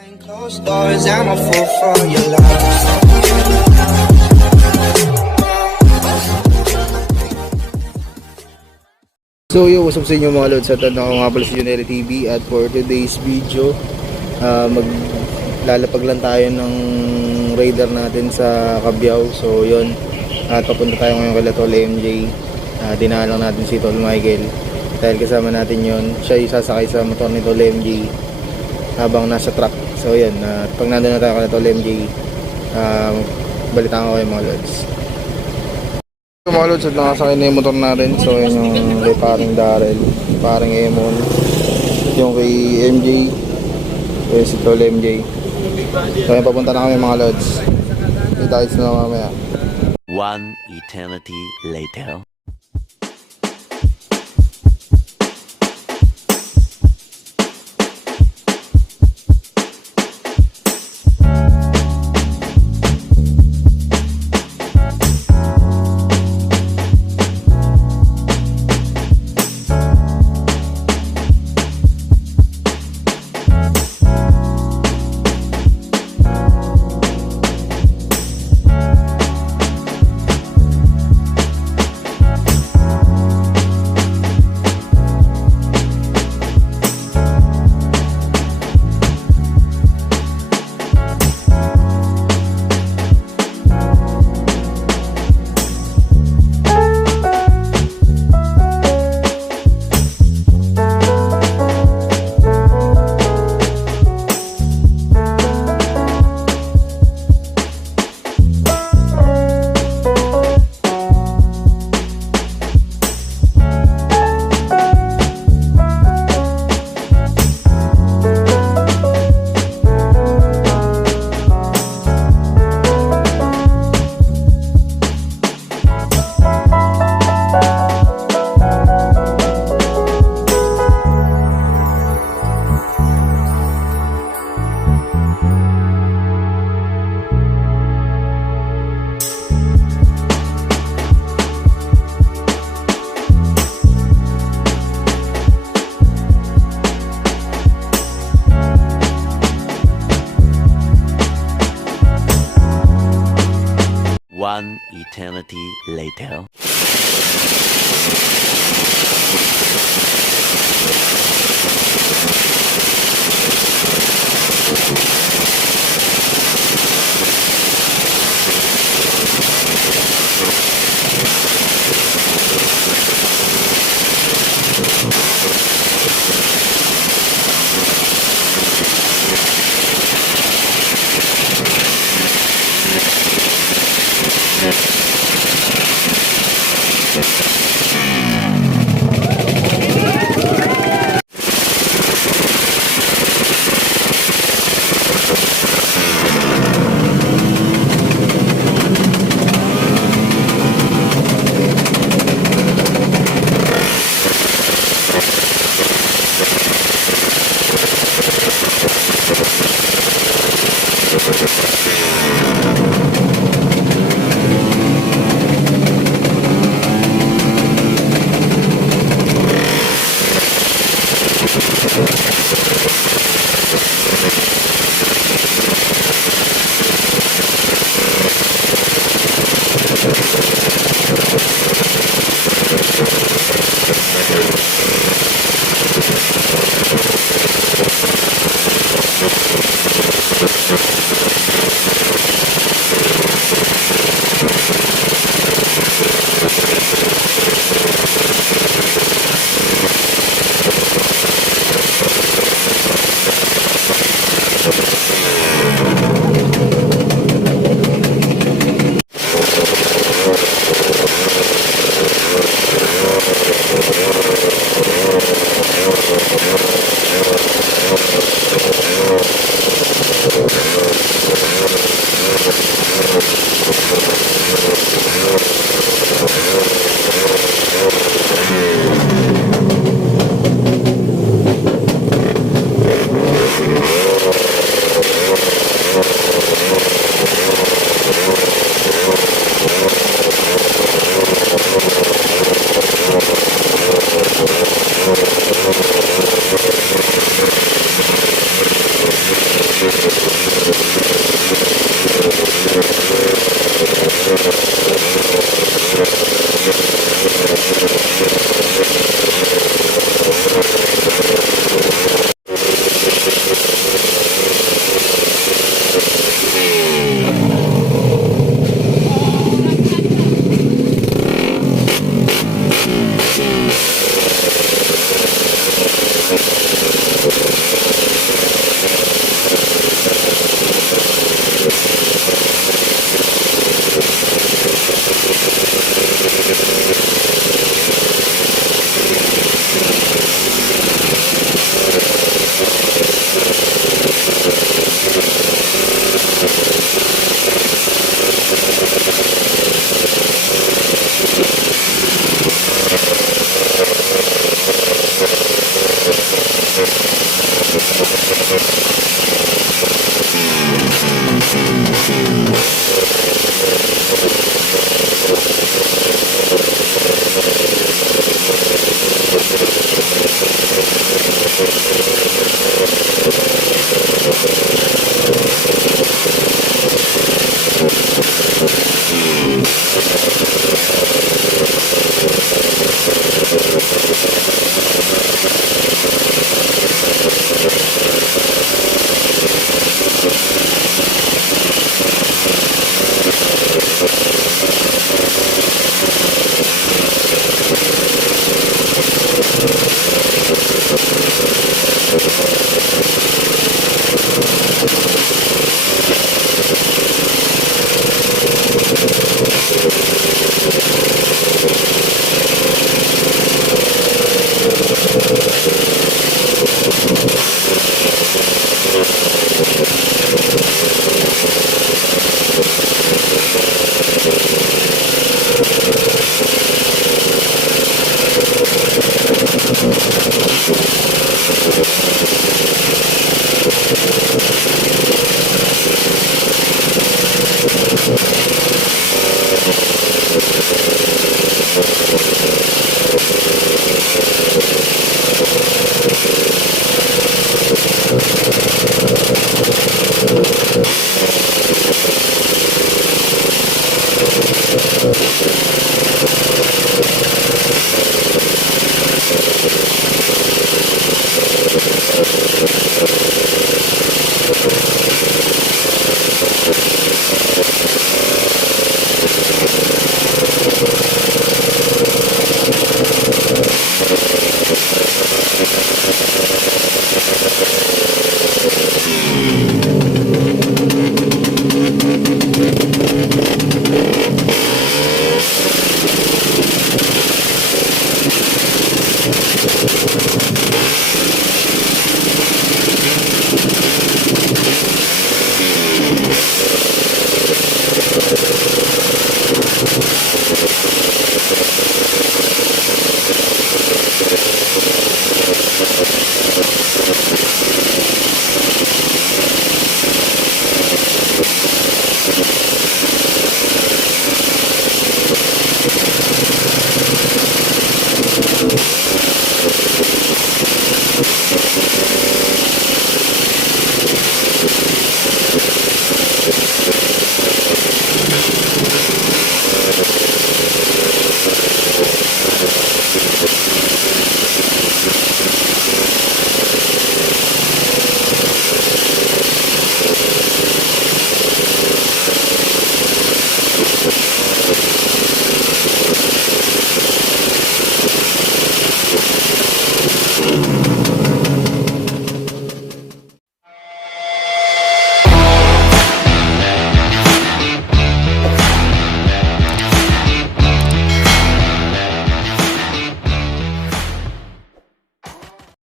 Closed doors, I'm a fool for your love. So yo, what's up sa inyo mga lods? At ako nga pala si Juneri TV. At for today's video, maglalapag lang tayo ng radar natin sa Cabiao. So yun, at papunta tayo ngayon kay Tol MJ. Dinaan lang natin si Tol Michael dahil kasama natin yun. Siya yung sasakay sa motor ni Tol MJ habang nasa truck. So yun, pag nandun na tayo kay Tol MJ, balitaan ko kayo mga lods. So mga lods, at nakasakay na yung motor natin. So yun yung kay paring Darrell, paring Emon, yung kay MJ, yung si Tol MJ. So yun, papunta na kami mga lods. Details na lang mamaya. One eternity later. One eternity later. see